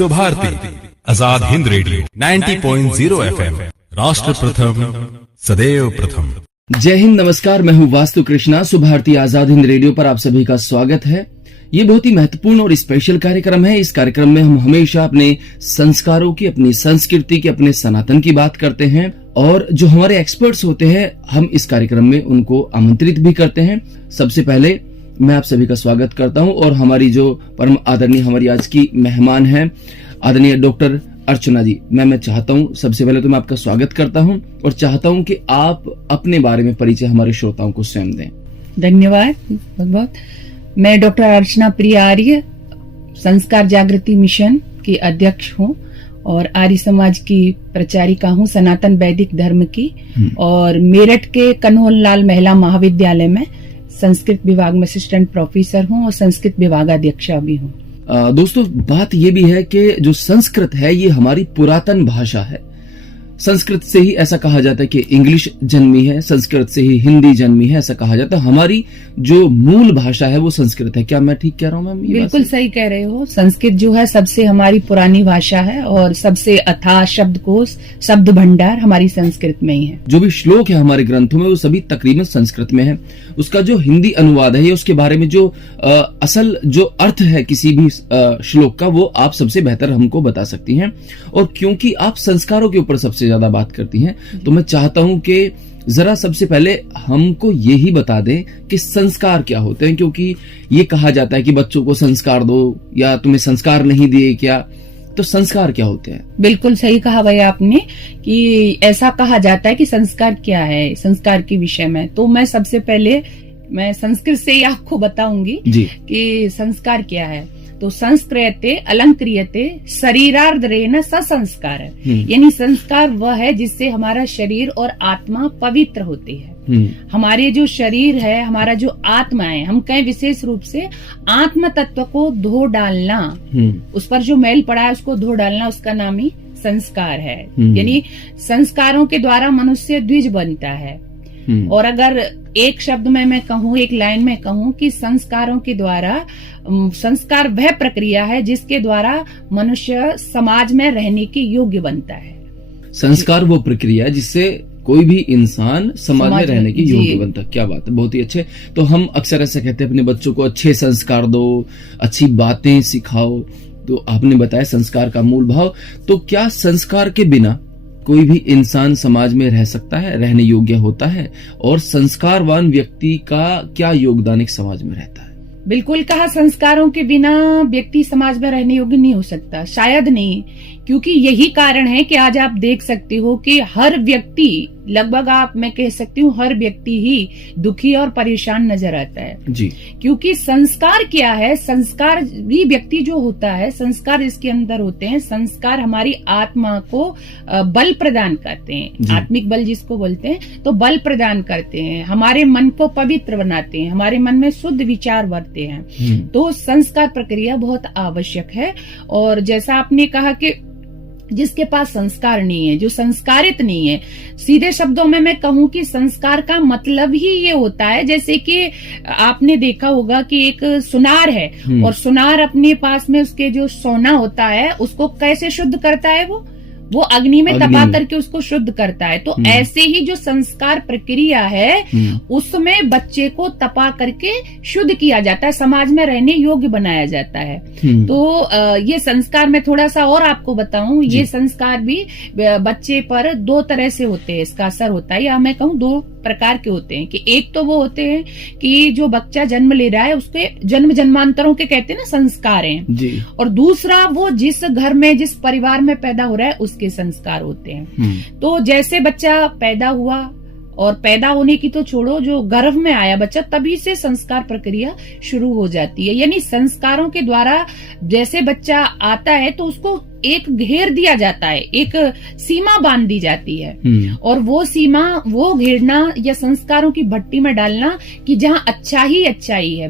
विश्व Bharti Azad Hind radio 90.0 FM, राष्ट्र प्रथम सदैव प्रथम। जय हिंद, नमस्कार। मैं हूँ वास्तु कृष्णा। सुभारती आजाद हिंद रेडियो पर आप सभी का स्वागत है। ये बहुत ही महत्वपूर्ण और स्पेशल कार्यक्रम है। इस कार्यक्रम में हम हमेशा अपने संस्कारों की, अपनी संस्कृति की, अपने सनातन की बात करते हैं और जो हमारे एक्सपर्ट्स होते हैं हम इस कार्यक्रम में उनको आमंत्रित भी करते हैं। सबसे पहले मैं आप सभी का स्वागत करता हूं और हमारी जो परम आदरणीय हमारी आज की मेहमान हैं आदरणीय डॉक्टर अर्चना जी, मैं चाहता हूं सबसे पहले तो मैं आपका स्वागत करता हूं और चाहता हूं कि आप अपने बारे में परिचय हमारे श्रोताओं को स्वयं दें। धन्यवाद बहुत बहुत। मैं डॉक्टर अर्चना प्रिया आर्य संस्कार जागृति मिशन की अध्यक्ष हूँ और आर्य समाज की प्रचारिका हूँ, सनातन वैदिक धर्म की, और मेरठ के कन्होल लाल महिला महाविद्यालय में संस्कृत विभाग में असिस्टेंट प्रोफेसर हूँ और संस्कृत विभागाध्यक्षा भी हूँ। दोस्तों, बात ये भी है कि जो संस्कृत है ये हमारी पुरातन भाषा है। संस्कृत से ही ऐसा कहा जाता है कि इंग्लिश जन्मी है, संस्कृत से ही हिंदी जन्मी है, ऐसा कहा जाता है। हमारी जो मूल भाषा है वो संस्कृत है। क्या मैं ठीक कह रहा हूँ मैम? बिल्कुल सही कह रहे हो। संस्कृत जो है सबसे हमारी पुरानी भाषा है और सबसे अथाह शब्दकोश, शब्द भंडार हमारी संस्कृत में ही है। जो भी श्लोक है हमारे ग्रंथों में वो सभी तकरीबन संस्कृत में है। उसका जो हिंदी अनुवाद है या उसके बारे में जो असल जो अर्थ है किसी भी श्लोक का, वो आप सबसे बेहतर हमको बता सकती हैं। और क्योंकि आप संस्कारों के ऊपर सबसे ज्यादा बात करती हैं तो मैं चाहता हूं कि जरा सबसे पहले हमको यही बता दें कि संस्कार क्या होते हैं, क्योंकि ये कहा जाता है कि बच्चों को संस्कार दो या तुम्हें संस्कार नहीं दिए क्या, तो संस्कार क्या होते हैं? बिल्कुल सही कहा भैया आपने कि ऐसा कहा जाता है कि संस्कार क्या है। संस्कार के विषय में तो मैं सबसे पहले मैं संस्कृत से ही आपको बताऊंगी कि संस्कार क्या है। तो संस्क्रियते अलंक्रियते शरीरार्द्रेण ससंस्कार है, यानी संस्कार वह है जिससे हमारा शरीर और आत्मा पवित्र होते हैं। हमारे जो शरीर है, हमारा जो आत्मा है, हम कहें विशेष रूप से आत्म तत्व को धो डालना, उस पर जो मैल पड़ा है उसको धो डालना, उसका नाम ही संस्कार है। यानी संस्कारों के द्वारा मनुष्य द्विज बनता है। और अगर एक शब्द में मैं कहूँ, एक लाइन में कहूँ कि संस्कारों के द्वारा, संस्कार वह प्रक्रिया है जिसके द्वारा मनुष्य समाज में रहने के योग्य बनता है। संस्कार वो प्रक्रिया है जिससे कोई भी इंसान समाज में रहने के योग्य बनता है। क्या बात है, बहुत ही अच्छे। तो हम अक्सर ऐसा कहते हैं अपने बच्चों को अच्छे संस्कार दो, अच्छी बातें सिखाओ। तो आपने बताया संस्कार का मूल भाव। तो क्या संस्कार के बिना कोई भी इंसान समाज में रह सकता है, रहने योग्य होता है? और संस्कारवान व्यक्ति का क्या योगदान एक समाज में रहता है? बिल्कुल कहा, संस्कारों के बिना व्यक्ति समाज में रहने योग्य नहीं हो सकता, शायद नहीं। क्योंकि यही कारण है कि आज आप देख सकते हो कि हर व्यक्ति, लगभग आप मैं कह सकती हूँ हर व्यक्ति ही दुखी और परेशान नजर आता है जी। क्योंकि संस्कार क्या है, संस्कार भी व्यक्ति जो होता है, संस्कार इसके अंदर होते हैं। संस्कार हमारी आत्मा को बल प्रदान करते हैं, आत्मिक बल जिसको बोलते हैं, तो बल प्रदान करते हैं, हमारे मन को पवित्र बनाते हैं, हमारे मन में शुद्ध विचार भरते हैं। तो संस्कार प्रक्रिया बहुत आवश्यक है। और जैसा आपने कहा कि जिसके पास संस्कार नहीं है, जो संस्कारित नहीं है, सीधे शब्दों में मैं कहूँ कि संस्कार का मतलब ही ये होता है, जैसे कि आपने देखा होगा कि एक सुनार है और सुनार अपने पास में उसके जो सोना होता है उसको कैसे शुद्ध करता है, वो अग्नि में तपा करके उसको शुद्ध करता है। तो ऐसे ही जो संस्कार प्रक्रिया है उसमें बच्चे को तपा करके शुद्ध किया जाता है, समाज में रहने योग्य बनाया जाता है। तो ये संस्कार में थोड़ा सा और आपको बताऊं, ये संस्कार भी बच्चे पर दो तरह से होते हैं, इसका असर होता है, या मैं कहूँ दो प्रकार के होते हैं। कि एक तो वो होते हैं कि जो बच्चा जन्म ले रहा है उसके जन्म जन्मांतरों के कहते हैं ना संस्कार हैं, और दूसरा वो जिस घर में, जिस परिवार में पैदा हो रहा है उसके संस्कार होते हैं। तो जैसे बच्चा पैदा हुआ, और पैदा होने की तो छोड़ो, जो गर्भ में आया बच्चा, तभी से संस्कार प्रक्रिया शुरू हो जाती है। यानी संस्कारों के द्वारा जैसे बच्चा आता है तो उसको एक घेर दिया जाता है, एक सीमा बांध दी जाती है, और वो सीमा, वो घेरना या संस्कारों की भट्टी में डालना कि जहाँ अच्छाई है,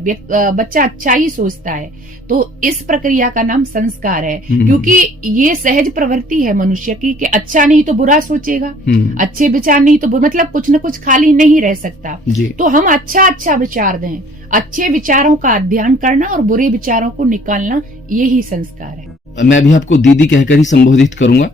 बच्चा अच्छा ही सोचता है, तो इस प्रक्रिया का नाम संस्कार है। क्योंकि ये सहज प्रवृत्ति है मनुष्य की कि अच्छा नहीं तो बुरा सोचेगा, अच्छे विचार नहीं तो मतलब कुछ न कुछ खाली नहीं रह सकता। तो हम अच्छा विचार दें, अच्छे विचारों का अध्ययन करना और बुरे विचारों को निकालना, यही संस्कार है। मैं भी आपको दीदी कहकर ही संबोधित करूंगा।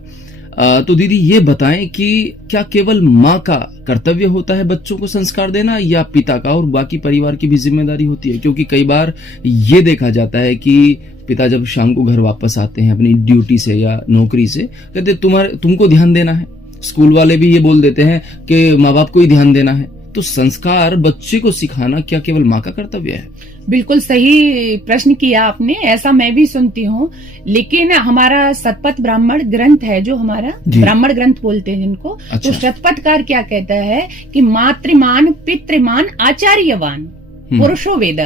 तो दीदी ये बताएं कि क्या केवल माँ का कर्तव्य होता है बच्चों को संस्कार देना, या पिता का और बाकी परिवार की भी जिम्मेदारी होती है? क्योंकि कई बार ये देखा जाता है कि पिता जब शाम को घर वापस आते हैं अपनी ड्यूटी से या नौकरी से, कहते तुमको ध्यान देना है। स्कूल वाले भी ये बोल देते हैं कि माँ बाप को ही ध्यान देना है। तो संस्कार बच्चे को सिखाना क्या केवल माँ का कर्तव्य है? बिल्कुल सही प्रश्न किया आपने, ऐसा मैं भी सुनती हूँ। लेकिन हमारा शतपथ ब्राह्मण ग्रंथ है, जो हमारा ब्राह्मण ग्रंथ बोलते हैं जिनको, अच्छा। तो शतपथकार क्या कहता है कि मातृमान पितृमान आचार्यवान पुरुषो वेद।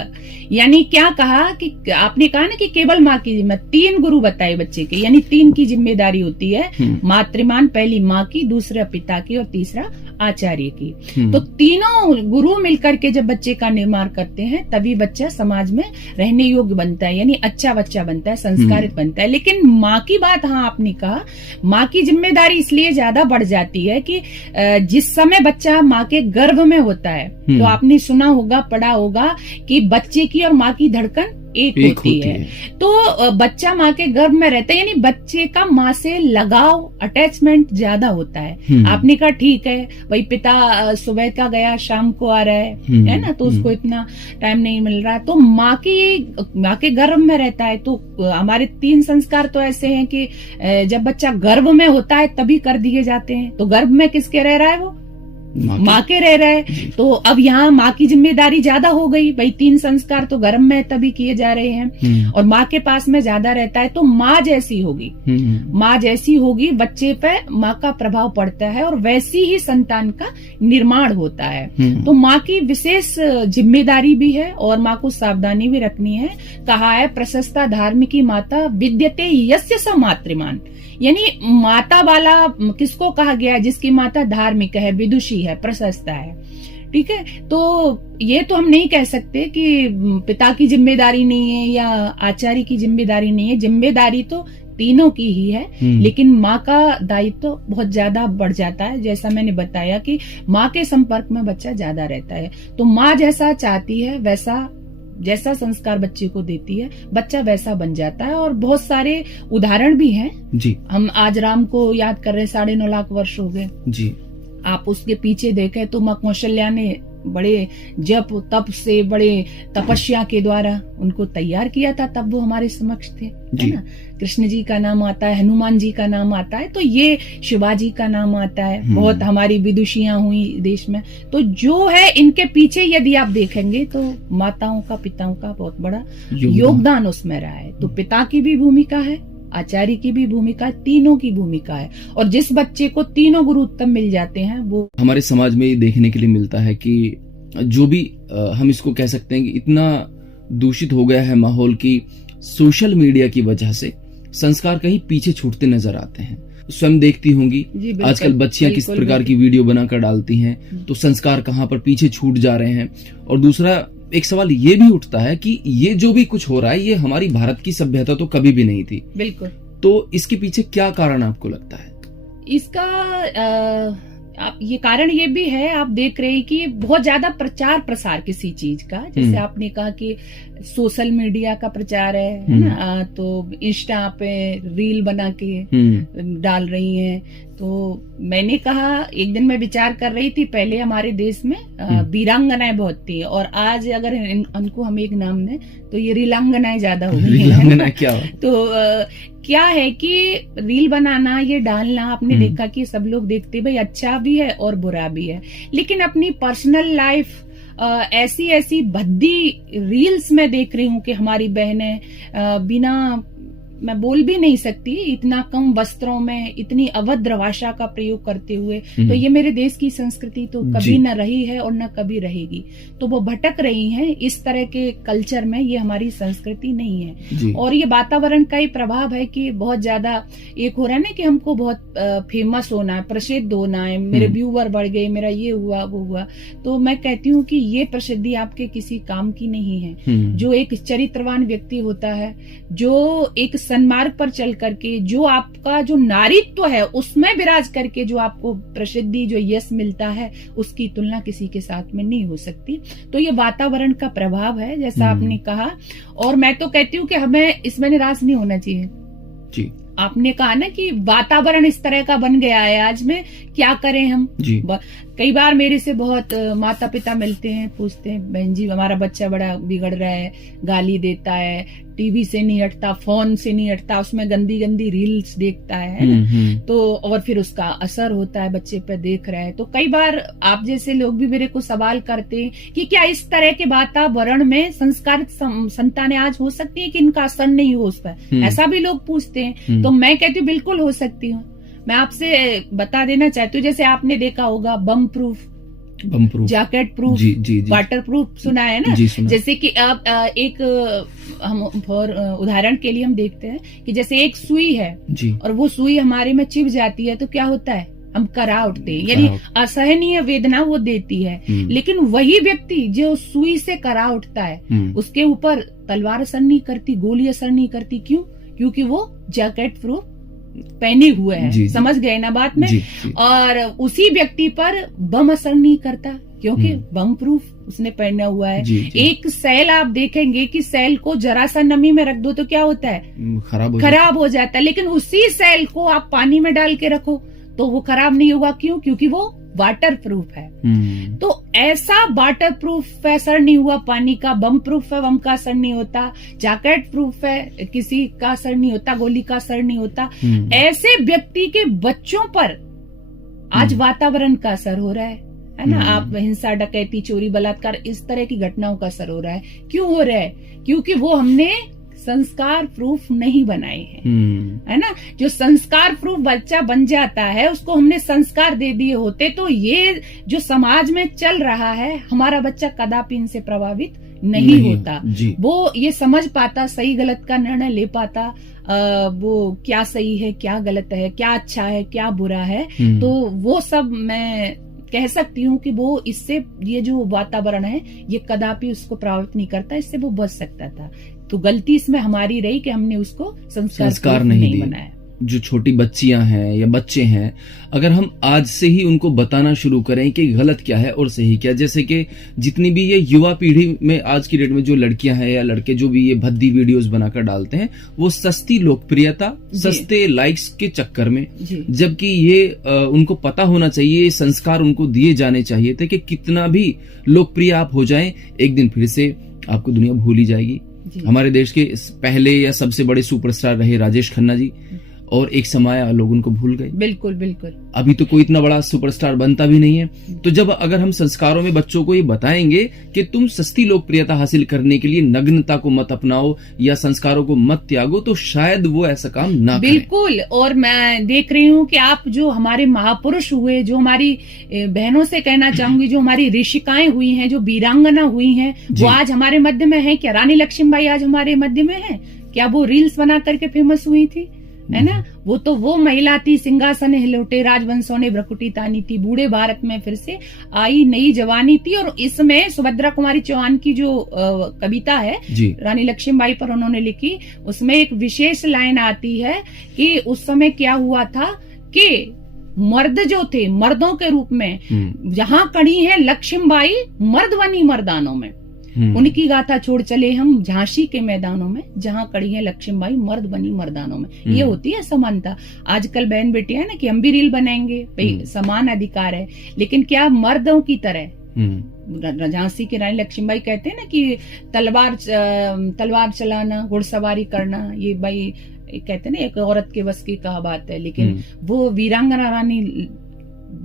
यानी क्या कहा कि आपने कहा ना कि केवल माँ की जिम्मेदारी, 3 गुरु बताए बच्चे के, यानी 3 की जिम्मेदारी होती है। मातृमान पहली माँ की, दूसरा पिता की और तीसरा आचार्य की। तो तीनों गुरु मिलकर के जब बच्चे का निर्माण करते हैं तभी बच्चा समाज में रहने योग्य बनता है, यानी अच्छा बच्चा बनता है, संस्कारित बनता है। लेकिन माँ की बात, हाँ आपने कहा, माँ की जिम्मेदारी इसलिए ज्यादा बढ़ जाती है कि जिस समय बच्चा माँ के गर्भ में होता है, तो आपने सुना होगा, पढ़ा होगा कि बच्चे की और माँ की धड़कन एक होती है। तो बच्चा माँ के गर्भ में रहता है, यानी बच्चे का माँ से लगाव, अटैचमेंट ज्यादा होता है। आपने कहा ठीक है भाई, पिता सुबह का गया शाम को आ रहा है ना, तो उसको इतना टाइम नहीं मिल रहा, तो माँ के गर्भ में रहता है। तो हमारे 3 संस्कार तो ऐसे हैं कि जब बच्चा गर्भ में होता है तभी कर दिए जाते हैं। तो गर्भ में किसके रह रहा है? वो माँ के रह रहा है। तो अब यहाँ माँ की जिम्मेदारी ज्यादा हो गई भाई, 3 संस्कार तो गर्भ में तभी किए जा रहे हैं और माँ के पास में ज्यादा रहता है। तो माँ जैसी होगी, माँ जैसी होगी, बच्चे पे माँ का प्रभाव पड़ता है और वैसी ही संतान का निर्माण होता है। तो माँ की विशेष जिम्मेदारी भी है और माँ को सावधानी भी रखनी है। कहा है प्रशस्ता धार्मिकी माता विद्यते यस्य स मातृमान, यानी माता वाला किसको कहा गया है? जिसकी माता धार्मिक है, विदुषी है, प्रशस्ता है। ठीक है, तो ये तो हम नहीं कह सकते कि पिता की जिम्मेदारी नहीं है या आचार्य की जिम्मेदारी नहीं है। जिम्मेदारी तो तीनों की ही है, लेकिन माँ का दायित्व तो बहुत ज्यादा बढ़ जाता है। जैसा मैंने बताया कि माँ के संपर्क में बच्चा ज्यादा रहता है, तो माँ जैसा चाहती है वैसा, जैसा संस्कार बच्चे को देती है, बच्चा वैसा बन जाता है। और बहुत सारे उदाहरण भी हैं जी। हम आज राम को याद कर रहे हैं, 9.5 लाख वर्ष हो गए जी। आप उसके पीछे देखें तो माँ कौशल्या ने बड़े जप तप से, बड़े तपस्या के द्वारा उनको तैयार किया था, तब वो हमारे समक्ष थे, है ना। कृष्ण जी का नाम आता है, हनुमान जी का नाम आता है, तो ये शिवाजी का नाम आता है। बहुत हमारी विदुषियां हुई देश में। तो जो है इनके पीछे यदि आप देखेंगे तो माताओं का, पिताओं का बहुत बड़ा योगदान उसमें रहा है। तो पिता की भी भूमिका है, आचार्य की भी भूमिका है, तीनों की भूमिका है। और जिस बच्चे को तीनों गुरु उत्तम मिल जाते हैं, वो हमारे समाज में ये देखने के लिए मिलता है कि जो भी हम इसको कह सकते हैं कि इतना दूषित हो गया है माहौल की सोशल मीडिया की वजह से संस्कार कहीं पीछे छूटते नजर आते हैं। स्वयं देखती होंगी आजकल बच्चियां किस प्रकार की वीडियो बनाकर डालती हैं, तो संस्कार कहाँ पर पीछे छूट जा रहे हैं। और दूसरा एक सवाल ये भी उठता है कि ये जो भी कुछ हो रहा है, ये हमारी भारत की सभ्यता तो कभी भी नहीं थी। बिल्कुल। तो इसके पीछे क्या कारण आपको लगता है? इसका ये कारण ये भी है, आप देख रहे हैं कि बहुत ज्यादा प्रचार प्रसार किसी चीज का, जैसे आपने कहा कि सोशल मीडिया का प्रचार है ना, तो इंस्टा पे रील बना के डाल रही हैं। तो मैंने कहा, एक दिन मैं विचार कर रही थी, पहले हमारे देश में वीरांगनाएं बहुत थी, और आज अगर उनको हम एक नाम दें तो ये रीलांगनाएं ज्यादा हो गई हैं। क्या तो क्या है कि रील बनाना, ये डालना, आपने देखा कि सब लोग देखते भाई अच्छा भी है और बुरा भी है, लेकिन अपनी पर्सनल लाइफ ऐसी भद्दी रील्स में देख रही हूँ कि हमारी बहनें बिना, मैं बोल भी नहीं सकती, इतना कम वस्त्रों में इतनी अभद्र भाषा का प्रयोग करते हुए, तो ये मेरे देश की संस्कृति तो कभी न रही है और न कभी रहेगी। तो वो भटक रही हैं इस तरह के कल्चर में, ये हमारी संस्कृति नहीं है। और ये वातावरण का ही प्रभाव है कि बहुत ज्यादा एक हो रहा है ना कि हमको बहुत फेमस होना है, प्रसिद्ध होना है, मेरे व्यूअर बढ़ गए, मेरा ये हुआ वो हुआ। तो मैं कहती हूँ कि ये प्रसिद्धि आपके किसी काम की नहीं है। जो एक चरित्रवान व्यक्ति होता है, जो एक सन्मार्ग पर चल करके, जो आपका जो नारीत्व है उसमें विराज करके जो आपको प्रसिद्धि, जो यश मिलता है, उसकी तुलना किसी के साथ में नहीं हो सकती। तो ये वातावरण का प्रभाव है, जैसा आपने कहा। और मैं तो कहती हूँ कि हमें इसमें निराश नहीं होना चाहिए। जी आपने कहा ना कि वातावरण इस तरह का बन गया है, आज में क्या करें हम जी कई बार मेरे से बहुत माता पिता मिलते हैं, पूछते हैं बहन जी हमारा बच्चा बड़ा बिगड़ रहा है, गाली देता है, टीवी से नहीं हटता, फोन से नहीं हटता, उसमें गंदी गंदी रील्स देखता है ना, तो और फिर उसका असर होता है बच्चे पे, देख रहा है। तो कई बार आप जैसे लोग भी मेरे को सवाल करते हैं कि क्या इस तरह के वातावरण में संस्कारित संतानें आज हो सकती है कि इनका असर नहीं हो उस पर, ऐसा भी लोग पूछते हैं। तो मैं कहती हूँ बिल्कुल हो सकती हूँ। मैं आपसे बता देना चाहती हूँ, जैसे आपने देखा होगा बम प्रूफ, जैकेट प्रूफ, जी, जी, जी, वाटर प्रूफ सुना है ना, जैसे कि अब एक हम उदाहरण के लिए हम देखते हैं कि जैसे एक सुई है जी, और वो सुई हमारे में चिप जाती है तो क्या होता है, हम करा उठते हैं, यानी असहनीय वेदना वो देती है। लेकिन वही व्यक्ति जो सुई से करा उठता है उसके ऊपर तलवार असर नहीं करती, गोली असर नहीं करती। क्यों? क्योंकि वो जैकेट प्रूफ पहने हुए है। समझ गए ना बात में? और उसी व्यक्ति पर बम असर नहीं करता क्योंकि बम प्रूफ उसने पहना हुआ है। एक सेल आप देखेंगे कि सेल को जरा सा नमी में रख दो तो क्या होता है, खराब हो जाता है। लेकिन उसी सेल को आप पानी में डाल के रखो तो वो खराब नहीं होगा। क्यों? क्योंकि वो वाटर प्रूफ है। तो ऐसा वाटर प्रूफ असर नहीं हुआ पानी का, बम प्रूफ है, बम का असर नहीं होता, जैकेट प्रूफ है, किसी का असर नहीं होता, गोली का असर नहीं होता। ऐसे व्यक्ति के बच्चों पर आज वातावरण का असर हो रहा है ना। आप हिंसा, डकैती, चोरी, बलात्कार, इस तरह की घटनाओं का असर हो रहा है। क्यों हो रहा है? क्योंकि वो हमने संस्कार प्रूफ नहीं बनाए हैं, है ना। जो संस्कार प्रूफ बच्चा बन जाता है उसको हमने संस्कार दे दिए होते तो ये जो समाज में चल रहा है हमारा बच्चा कदापि इनसे प्रभावित नहीं होता। वो ये समझ पाता, सही गलत का निर्णय ले पाता, वो क्या सही है, क्या गलत है, क्या अच्छा है, क्या बुरा है। तो वो सब मैं कह सकती हूँ कि वो इससे, ये जो वातावरण है ये कदापि उसको प्रभावित नहीं करता, इससे वो बच सकता था। तो गलती इसमें हमारी रही कि हमने उसको संस्कार नहीं बनाया। जो छोटी बच्चियां हैं या बच्चे हैं, अगर हम आज से ही उनको बताना शुरू करें कि गलत क्या है और सही क्या, जैसे कि जितनी भी ये युवा पीढ़ी में आज की डेट में जो लड़कियां हैं या लड़के जो भी ये भद्दी वीडियोस बनाकर डालते हैं, वो सस्ती लोकप्रियता, सस्ते लाइक्स के चक्कर में, जबकि ये उनको पता होना चाहिए, संस्कार उनको दिए जाने चाहिए थे कि कितना भी लोकप्रिय आप हो जाएं, एक दिन फिर से आपको दुनिया भूल ही जाएगी। हमारे देश के पहले या सबसे बड़े सुपरस्टार रहे राजेश खन्ना जी, और एक समय लोग उनको भूल गए। बिल्कुल बिल्कुल। अभी तो कोई इतना बड़ा सुपरस्टार बनता भी नहीं है। तो जब अगर हम संस्कारों में बच्चों को ये बताएंगे कि तुम सस्ती लोकप्रियता हासिल करने के लिए नग्नता को मत अपनाओ या संस्कारों को मत त्यागो, तो शायद वो ऐसा काम ना करें। बिल्कुल। और मैं देख रही हूँ कि आप जो हमारे महापुरुष हुए, जो हमारी बहनों से कहना चाहूंगी, जो हमारी ऋषिकाएं हुई हैं, जो वीरांगना हुई हैं, वो आज हमारे मध्य में है क्या? रानी लक्ष्मीबाई आज हमारे मध्य में है क्या? वो रील्स बना करके फेमस हुई थी, है ना। वो तो वो महिला थी, सिंहासन हिलोटे राजवंशों ने भ्रकुटी तानी थी, बूढ़े भारत में फिर से आई नई जवानी थी। और इसमें सुभद्रा कुमारी चौहान की जो कविता है रानी लक्ष्मीबाई पर उन्होंने लिखी, उसमें एक विशेष लाइन आती है कि उस समय क्या हुआ था कि मर्द जो थे, मर्दों के रूप में जहां खड़ी है लक्ष्मीबाई, मर्द बनी मर्दानों में। उनकी गाथा छोड़ चले हम झांसी के मैदानों में, जहां खड़ी है लक्ष्मीबाई, मर्द बनी मर्दानों में। ये होती है समानता। आजकल बहन बेटियां है ना कि हम भी रील बनाएंगे, समान अधिकार है, लेकिन क्या मर्दों की तरह झांसी की रानी लक्ष्मीबाई कहते हैं ना कि तलवार चलाना, घुड़सवारी करना, ये भाई कहते हैं ना एक औरत के बस की कहा बात है। लेकिन वो वीरांगना रानी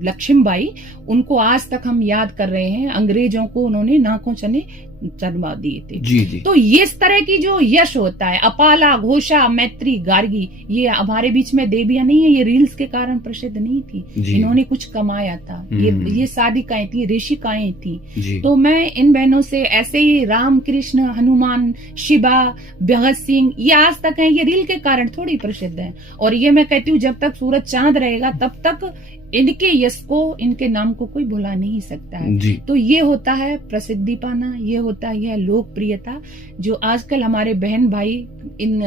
लक्ष्मीबाई, उनको आज तक हम याद कर रहे हैं। अंग्रेजों को उन्होंने नाकों चने चढ़वा दिए थे। तो ये इस तरह की जो यश होता है, अपाला, घोषा, मैत्री, गार्गी, ये हमारे बीच में देवियां नहीं है, ये रील्स के कारण प्रसिद्ध नहीं थी, इन्होंने कुछ कमाया था। ये साधिकाएं थी, ऋषिकाएं थी। तो मैं इन बहनों से ऐसे ही राम कृष्ण, हनुमान, शिवा, भगत सिंह, ये आज तक है, ये रील के कारण थोड़ी प्रसिद्ध है। और ये मैं कहती हूँ जब तक सूरज चांद रहेगा तब तक इनके यश को, इनके नाम को कोई भुला नहीं सकता है। तो ये होता है प्रसिद्धि पाना, ये होता है लोकप्रियता, जो आजकल हमारे बहन भाई इन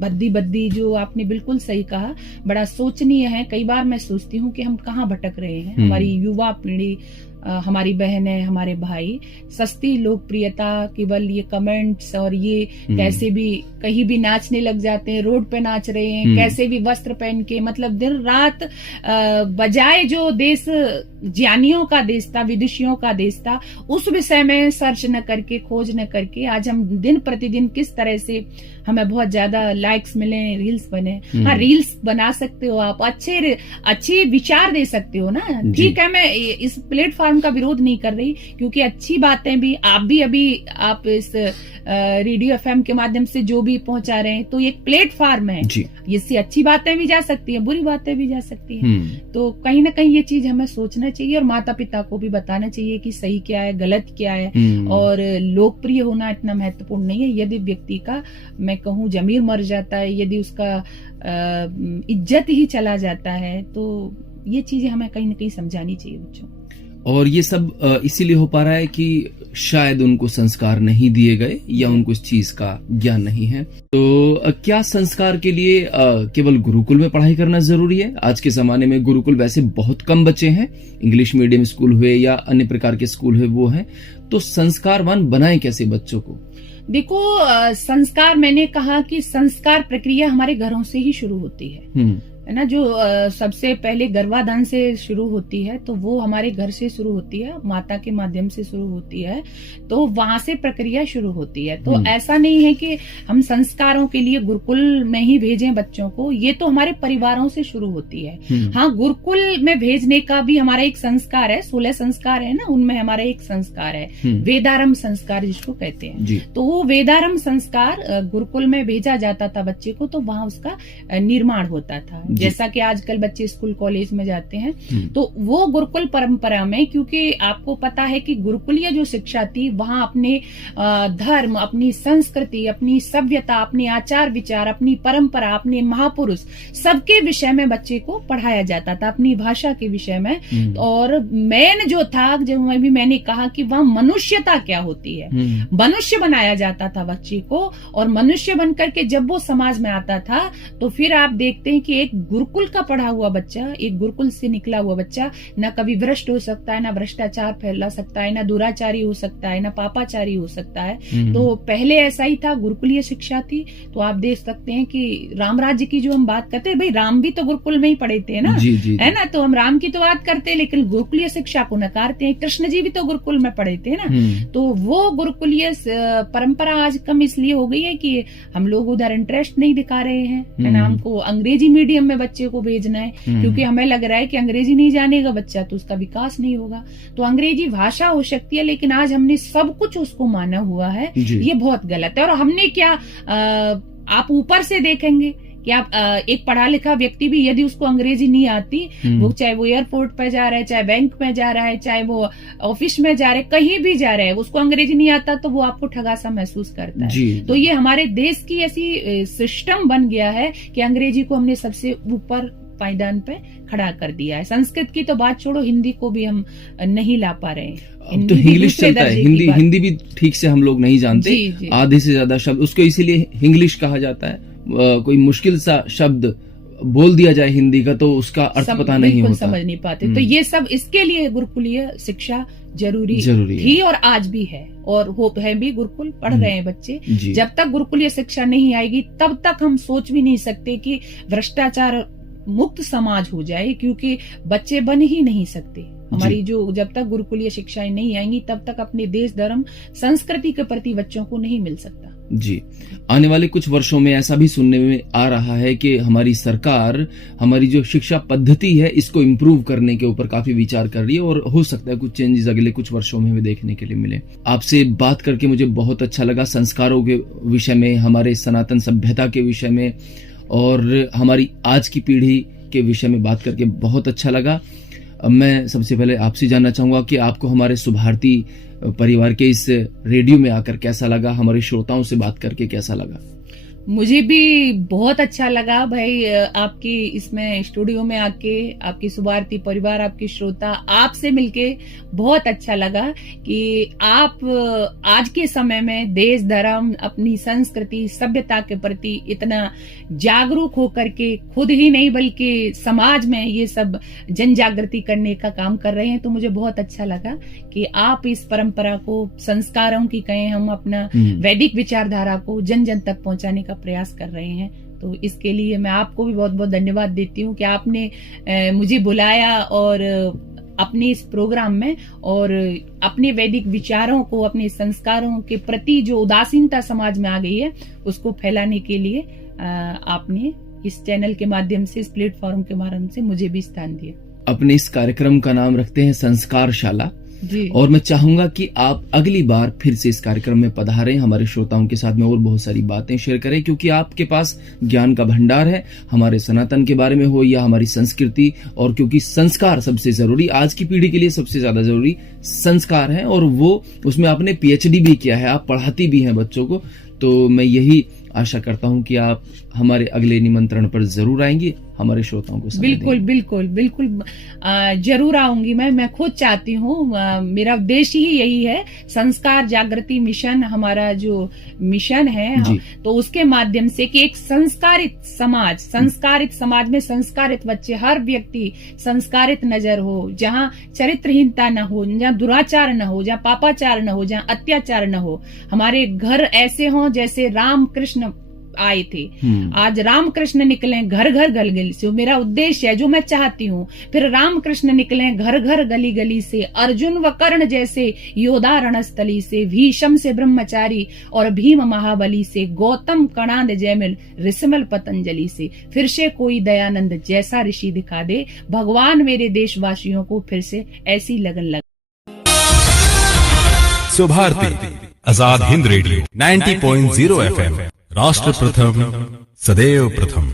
बद्दी जो आपने बिल्कुल सही कहा, बड़ा सोचनीय है। कई बार मैं सोचती हूँ कि हम कहाँ भटक रहे हैं, हमारी युवा पीढ़ी हमारी बहनें, हमारे भाई सस्ती लोकप्रियता, केवल ये कमेंट्स और ये कैसे भी कहीं भी नाचने लग जाते हैं, रोड पे नाच रहे हैं, कैसे भी वस्त्र पहन के, मतलब दिन रात बजाय जो देश ज्ञानियों का देश था, विदुषियों का देश था, उस विषय में सर्च न करके, खोज न करके आज हम दिन प्रतिदिन किस तरह से हमें बहुत ज्यादा लाइक्स मिले, रील्स बने। हाँ, रील्स बना सकते हो आप, अच्छे विचार दे सकते हो ना, ठीक है। मैं इस प्लेटफॉर्म का विरोध नहीं कर रही, क्योंकि अच्छी बातें भी आप इस रेडियो एफएम के माध्यम से जो भी पहुंचा रहे हैं, तो ये एक प्लेटफॉर्म है, इससे अच्छी बातें भी जा सकती है, बुरी बातें भी जा सकती है। तो कहीं ना कहीं ये चीज हमें सोचना चाहिए और माता पिता को भी बताना चाहिए कि सही क्या है, गलत क्या है। और लोकप्रिय होना इतना महत्वपूर्ण नहीं है। यदि व्यक्ति का, मैं कहूँ, जमीर मर जाता है, यदि उसका इज्जत ही चला जाता है, तो ये चीजें हमें कहीं ना कहीं समझानी चाहिए बच्चों। और ये सब इसीलिए हो पा रहा है कि शायद उनको संस्कार नहीं दिए गए या उनको इस चीज का ज्ञान नहीं है। तो क्या संस्कार के लिए केवल गुरुकुल में पढ़ाई करना जरूरी है? आज के जमाने में गुरुकुल वैसे बहुत कम बच्चे हैं, इंग्लिश मीडियम स्कूल हुए या अन्य प्रकार के स्कूल हुए वो हैं, तो संस्कारवान बनाएं कैसे बच्चों को? देखो, संस्कार, मैंने कहा कि संस्कार प्रक्रिया हमारे घरों से ही शुरू होती है ना। जो सबसे पहले गर्भाधान से शुरू होती है, तो वो हमारे घर से शुरू होती है, माता के माध्यम से शुरू होती है, तो वहां से प्रक्रिया शुरू होती है। तो ऐसा नहीं है कि हम संस्कारों के लिए गुरुकुल में ही भेजें बच्चों को, ये तो हमारे परिवारों से शुरू होती है। हाँ, गुरुकुल में भेजने का भी हमारा एक संस्कार है, 16 संस्कार है ना, उनमें हमारा एक संस्कार है वेदारंभ संस्कार जिसको कहते हैं। तो वो वेदारंभ संस्कार गुरुकुल में भेजा जाता था बच्चे को, तो वहां उसका निर्माण होता था। जैसा कि आजकल बच्चे स्कूल कॉलेज में जाते हैं, तो वो गुरुकुल परंपरा में, क्योंकि आपको पता है कि गुरुकुलीय जो शिक्षा थी, वहां अपने धर्म, अपनी संस्कृति, अपनी सभ्यता, अपने आचार विचार, अपनी परंपरा, अपने महापुरुष, सबके विषय में बच्चे को पढ़ाया जाता था, अपनी भाषा के विषय में। और मेन जो था, जो मैंने कहा कि वहां मनुष्यता क्या होती है, मनुष्य बनाया जाता था बच्चे को। और मनुष्य बनकर के जब वो समाज में आता था, तो फिर आप देखते हैं कि एक गुरुकुल का पढ़ा हुआ बच्चा, एक गुरुकुल से निकला हुआ बच्चा, न कभी भ्रष्ट हो सकता है, न भ्रष्टाचार फैला सकता है, न दुराचारी हो सकता है, न पापाचारी हो सकता है। तो पहले ऐसा ही था, गुरुकुलीय शिक्षा थी। तो आप देख सकते हैं कि राम राज्य की जो हम बात करते हैं, भाई राम भी तो गुरुकुल में ही पढ़े थे ना, है ना, तो हम राम की तो बात करते हैं, लेकिन गुरुकुलीय शिक्षा को नकारते हैं। कृष्ण जी भी तो गुरुकुल में पढ़े थे ना। तो वो गुरुकुलीय परंपरा आज कम इसलिए हो गई है कि हम लोग उधर इंटरेस्ट नहीं दिखा रहे हैं, है ना। हमको अंग्रेजी मीडियम में बच्चे को भेजना है, क्योंकि हमें लग रहा है कि अंग्रेजी नहीं जानेगा बच्चा तो उसका विकास नहीं होगा। तो अंग्रेजी भाषा हो सकती है, लेकिन आज हमने सब कुछ उसको माना हुआ है, ये बहुत गलत है। और हमने क्या, आप ऊपर से देखेंगे कि आप एक पढ़ा लिखा व्यक्ति भी यदि उसको अंग्रेजी नहीं आती, वो चाहे वो एयरपोर्ट पे जा रहा है, चाहे बैंक में जा रहा है, चाहे वो ऑफिस में जा रहा है, कहीं भी जा रहा है, उसको अंग्रेजी नहीं आता, तो वो आपको ठगा सा महसूस करता है। तो ये हमारे देश की ऐसी सिस्टम बन गया है कि अंग्रेजी को हमने सबसे ऊपर पायदान पे खड़ा कर दिया है। संस्कृत की तो बात छोड़ो, हिंदी को भी हम नहीं ला पा रहे हैं। तो इंग्लिश चलता है, हिंदी भी ठीक से हम लोग नहीं जानते, आधे से ज्यादा शब्द, उसको इसीलिए इंग्लिश कहा जाता है। कोई मुश्किल सा शब्द बोल दिया जाए हिंदी का, तो उसका अर्थ पता नहीं होता, समझ नहीं पाते। तो ये सब, इसके लिए गुरुकुलीय शिक्षा जरूरी थी और आज भी है, और है भी। गुरुकुल पढ़ रहे हैं बच्चे। जब तक गुरुकुलीय शिक्षा नहीं आएगी, तब तक हम सोच भी नहीं सकते कि भ्रष्टाचार मुक्त समाज हो जाए, क्योंकि बच्चे बन ही नहीं सकते। हमारी जो, जब तक गुरुकुलीय शिक्षाएं नहीं आएंगी, तब तक अपने देश, धर्म, संस्कृति के प्रति बच्चों को नहीं मिल सकता। जी, आने वाले कुछ वर्षों में ऐसा भी सुनने में आ रहा है कि हमारी सरकार हमारी जो शिक्षा पद्धति है इसको इम्प्रूव करने के ऊपर काफी विचार कर रही है, और हो सकता है कुछ चेंजेस अगले कुछ वर्षों में भी देखने के लिए मिले। आपसे बात करके मुझे बहुत अच्छा लगा, संस्कारों के विषय में, हमारे सनातन सभ्यता के विषय में, और हमारी आज की पीढ़ी के विषय में बात करके बहुत अच्छा लगा। मैं सबसे पहले आपसे जानना चाहूंगा कि आपको हमारे सुभारती परिवार के इस रेडियो में आकर कैसा लगा, हमारे श्रोताओं से बात करके कैसा लगा? मुझे भी बहुत अच्छा लगा भाई, आपकी इसमें स्टूडियो में आके, आपकी सुभारती परिवार, आपकी श्रोता, आपसे मिलके बहुत अच्छा लगा कि आप आज के समय में देश धर्म, अपनी संस्कृति, सभ्यता के प्रति इतना जागरूक होकर के खुद ही नहीं बल्कि समाज में ये सब जन जागृति करने का काम कर रहे हैं। तो मुझे बहुत अच्छा लगा कि आप इस परंपरा को, संस्कारों की कहें हम, अपना वैदिक विचारधारा को जन जन तक पहुंचाने का प्रयास कर रहे हैं। तो इसके लिए मैं आपको भी बहुत बहुत धन्यवाद देती हूँ कि आपने मुझे बुलाया और अपने इस प्रोग्राम में, और अपने वैदिक विचारों को, अपने संस्कारों के प्रति जो उदासीनता समाज में आ गई है उसको फैलाने के लिए आपने इस चैनल के माध्यम से, इस प्लेटफॉर्म के माध्यम से मुझे भी स्थान दिया। अपने इस कार्यक्रम का नाम रखते हैं संस्कारशाला, जी। और मैं चाहूंगा कि आप अगली बार फिर से इस कार्यक्रम में पधारें, हमारे श्रोताओं के साथ में और बहुत सारी बातें शेयर करें, क्योंकि आपके पास ज्ञान का भंडार है, हमारे सनातन के बारे में हो या हमारी संस्कृति। और क्योंकि संस्कार सबसे जरूरी, आज की पीढ़ी के लिए सबसे ज्यादा जरूरी संस्कार है, और वो उसमें आपने पीएचडी भी किया है, आप पढ़ाती भी हैं बच्चों को। तो मैं यही आशा करता हूं कि आप हमारे अगले निमंत्रण पर जरूर आएंगी, हमारे श्रोताओं को समय बिल्कुल देंगी। बिल्कुल बिल्कुल जरूर आऊंगी। मैं खुद चाहती हूँ, मेरा उद्देश्य ही यही है। संस्कार जागृति मिशन हमारा जो मिशन है, जी। तो उसके माध्यम से कि एक संस्कारित समाज में संस्कारित बच्चे, हर व्यक्ति संस्कारित नजर हो, जहाँ चरित्रहीनता न हो, जहाँ दुराचार न हो, जहाँ पापाचार न हो, जहाँ अत्याचार न हो। हमारे घर ऐसे हों जैसे राम कृष्ण आए थे, आज राम कृष्ण निकले घर घर गली गली से, मेरा उद्देश्य है जो मैं चाहती हूँ। फिर राम कृष्ण निकले घर घर गली गली से, अर्जुन व कर्ण जैसे योद्धा रणस्थली से, भीष्म से ब्रह्मचारी और भीम महाबली से, गौतम कणाद जयमिल ऋषिमल पतंजलि से, फिर से कोई दयानंद जैसा ऋषि दिखा दे, भगवान मेरे देशवासियों को फिर से ऐसी लगन लगे। सुभारती आजाद हिंद रेडियो 90.0 FM, राष्ट्र प्रथम सदैव प्रथम।